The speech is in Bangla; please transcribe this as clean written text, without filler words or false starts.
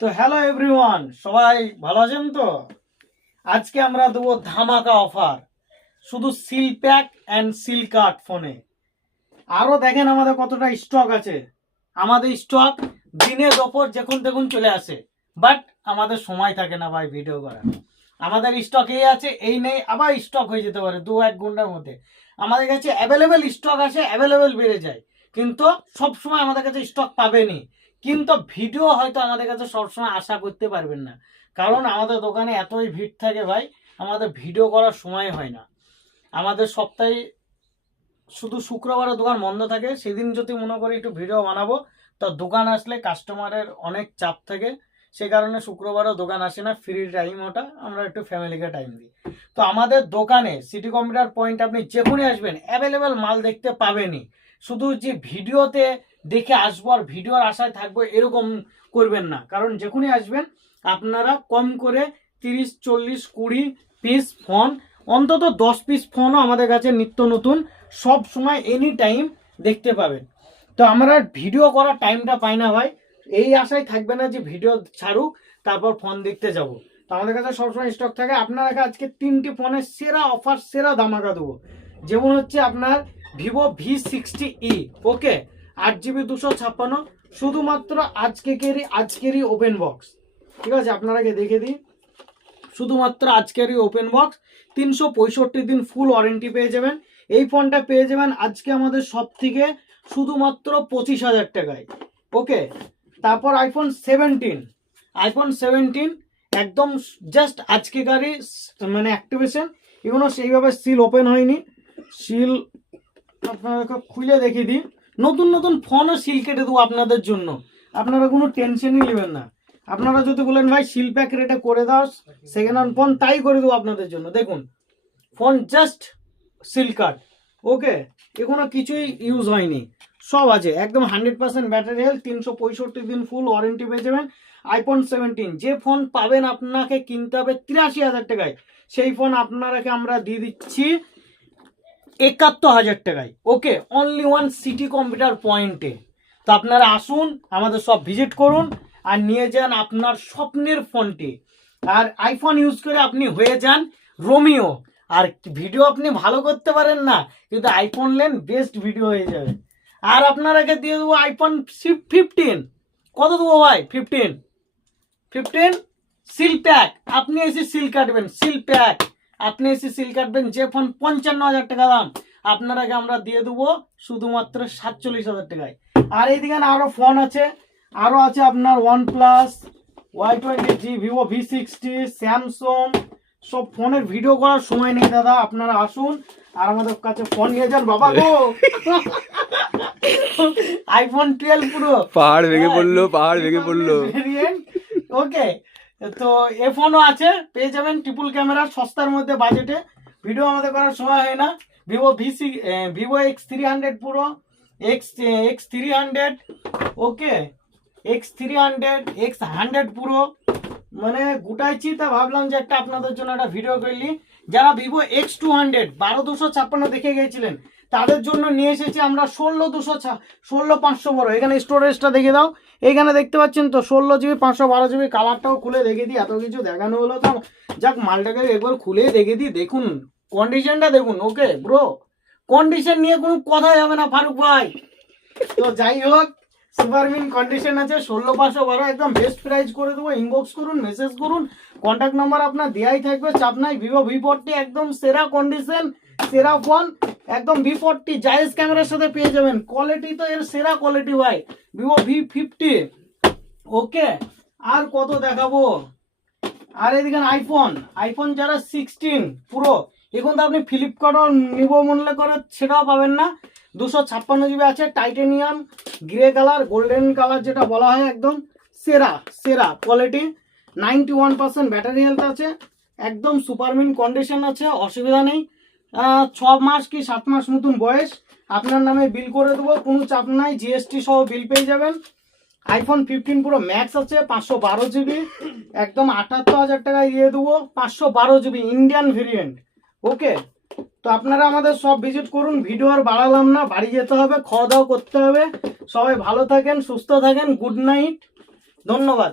তো হ্যালো এভরিওয়ান, সবাই ভালো আছেন তো? আজকে আমরা দেবো ধামাকা অফার, শুধু seal pack and seal card ফোনে। আরও দেখেন আমাদের কতটা স্টক আছে। আমাদের স্টক দিনে দুপুর যখন তখন চলে আসে, বাট আমাদের সময় থাকে না ভাই ভিডিও করার। আমাদের স্টক এই আছে এই নেই, আবার স্টক হয়ে যেতে পারে 2-1 ঘন্টার মধ্যে। আমাদের কাছে অ্যাভেলেবেল স্টক আছে, অ্যাভেলেবেল বেড়ে যায়, কিন্তু সবসময় আমাদের কাছে স্টক পাবেনি। কিন্তু ভিডিও হয়তো আমাদের কাছে সবসময় আশা করতে পারবেন না, কারণ আমাদের দোকানে এতই ভিড় থাকে ভাই, আমাদের ভিডিও করার সময় হয় না। আমাদের সপ্তাহে শুধু শুক্রবারে দোকান বন্ধ থাকে, সেদিন যদি মনে করি একটু ভিডিও বানাবো, তো দোকান আসলে কাস্টমারের অনেক চাপ থাকে, সে কারণে শুক্রবারও দোকান আসে না। ফ্রি টাইম ওটা, আমরা একটু ফ্যামিলিকে টাইম দিই। তো আমাদের দোকানে সিটি কম্পিউটার পয়েন্ট আপনি যখনই আসবেন অ্যাভেলেবেল মাল দেখতে পাবেনই। শুধু যে ভিডিওতে দেখে আসবো আর ভিডিওর আশায় থাকবো এরকম করবেন না, কারণ যখনই আসবেন আপনারা কম করে 30, 40, 20 পিস ফোন, অন্তত 10 পিস ফোনও আমাদের কাছে নিত্য নতুন সব সময় এনি টাইম দেখতে পাবেন। তো আমরা ভিডিও করার টাইমটা পাই না ভাই, এই আশায় থাকবে না যে ভিডিও ছাড়ুক তারপর ফোন দেখতে যাব। তো আমাদের কাছে সবসময় স্টক থাকে। আপনারা আজকে 3টি ফোনের সেরা অফার, সেরা ধামাকা দেবো। যেমন হচ্ছে আপনার ভিভো V60e, ওকে, 8GB 256, শুধুমাত্র আজকেরই ওপেন বক্স। ঠিক আছে, আপনারাকে দেখে দিই, শুধুমাত্র আজকেরই ওপেন বক্স। 365 দিন ফুল ওয়ারেন্টি পেয়ে যাবেন। এই ফোনটা পেয়ে যাবেন আজকে আমাদের সব থেকে শুধুমাত্র 25,000 টাকায়, ওকে। তারপর আইফোন 17 একদম জাস্ট আজকেকারই মানে অ্যাক্টিভেশন, এগুলো সেইভাবে সিল ওপেন হয়নি। সিল আপনাদেরকে খুলে দেখিয়ে দিই, নতুন নতুন ফোনও সিল কেটে দেবো আপনাদের জন্য, আপনারা কোনো টেনশনই নেবেন না। আপনারা যদি বলেন ভাই সিল প্যাক রেটে করে দাও সেকেন্ড হ্যান্ড ফোন, তাই করে দেবো আপনাদের জন্য। দেখুন ফোন জাস্ট সিল কার্ড, ওকে, এখনো কিছুই ইউজ হয়নি, সব আছে একদম 100% ব্যাটারি হেলথ, 365 দিন ফুল ওয়ারেন্টি পেয়ে যাবেন। আইফোন 17 যে ফোন পাবেন আপনাকে কিনতে হবে 83,000 টাকায়, সেই ফোন আপনারাকে আমরা দিয়ে দিচ্ছি 71,000 টাকায়, ওকে, অনলি ওয়ান সিটি কম্পিউটার পয়েন্টে। তো আপনারা আসুন, আমাদের সব ভিজিট করুন আর নিয়ে যান আপনার স্বপ্নের ফোনটি। আর আইফোন ইউজ করে আপনি হয়ে যান রোমিও, আর ভিডিও আপনি ভালো করতে পারেন না, কিন্তু আইফোন নেন, বেস্ট ভিডিও হয়ে যাবে। আর আপনারাকে দিয়ে দেবো আইফোন 15। কত দেবো ভাই? 15 সিল প্যাক। আপনি এসে সিল কাটবেন, সিল প্যাক আপনি এসে সিল কাটবেন। যে ফোন 55,000 টাকা দাম, আপনারাকে আমরা দিয়ে দেবো শুধুমাত্র 47,000 টাকায়। আর এইদিকে আরো ফোন আছে, আরো আছে আপনার OnePlus, Y20G, Vivo V60, Samsung, সব ফোনের ভিডিও করার সময় নেই দাদা। আপনারা আসুন আর আমাদের কাছে ফোন নিয়ে যান বাবা গো। আইফোন 12 পুরো পাহাড় ভেঙে পড়লো ওকে। তো এ ফোনও আছে, পেয়ে যাবেন ট্রিপল ক্যামেরা সস্তার মধ্যে বাজেটে। ভিডিও আমাদের করার সময় হয় না। ভিভো X300 পুরো, X300, ওকে, X300, X100 পুরো, মানে গোটাইছি। তা ভাবলাম যে একটা আপনাদের জন্য একটা ভিডিও করলি। যারা ভিভো X200 12,256 দেখে গিয়েছিলেন তাদের জন্য নিয়ে এসেছি আমরা 16,500 বড়। এখানে স্টোরেজটা দেখে দাও, এইখানে দেখতে পাচ্ছেন তো 16GB 512GB। কালারটাও খুলে দেখে দিই, এত কিছু দেখানো হলো তো যাক, মালটাকে একবার খুলে দেখে দিই। দেখুন কন্ডিশনটা দেখুন, ওকে ব্রো, কন্ডিশন নিয়ে কোনো কথাই হবে না ফারুক ভাই। তো যাই হোক, সুপারমিন কন্ডিশন আছে, 16,512 একদম বেস্ট প্রাইস করে দেবো। ইনবক্স করুন, মেসেজ করুন, কন্ট্যাক্ট নাম্বার আপনার দেওয়াই থাকবে, চাপ নাই। ভিভো V40 একদম সেরা কন্ডিশন, সেরা ফোন, একদম V40 জায়েজ ক্যামেরার সাথে পেয়ে যাবেন। কোয়ালিটি তো এর সেরা কোয়ালিটি ভাই, ভিভো V50, ওকে। আর কত দেখাবো? আর এদিকে আইফোন যারা 16 পুরো, এখন তো আপনি ফ্লিপকার্টও নিব মনে করে সেটাও পাবেন না। 256GB আছে, titanium grey colour, golden colour যেটা বলা হয়, একদম সেরা কোয়ালিটি। 91% ব্যাটারি হেলথ আছে, একদম সুপারমিন কন্ডিশন আছে, অসুবিধা নেই। 6 মাস কি 7 মাস মতন বয়স, আপনার নামে বিল করে দেবো, কোনো চাপ নাই, জিএসটি সহ বিল পেয়ে যাবেন। আইফোন 15 পুরো ম্যাক্স আছে 512GB, একদম 78,000 টাকায় দিয়ে দেবো। 512GB ইন্ডিয়ান ভেরিয়েন্ট, ওকে। তো আপনারা আমাদের সব ভিজিট করুন। ভিডিও আর বাড়ালাম না, বাড়ি যেতে হবে, খাওয়া দাওয়া করতে হবে। সবাই ভালো থাকেন, সুস্থ থাকেন, গুড নাইট, ধন্যবাদ।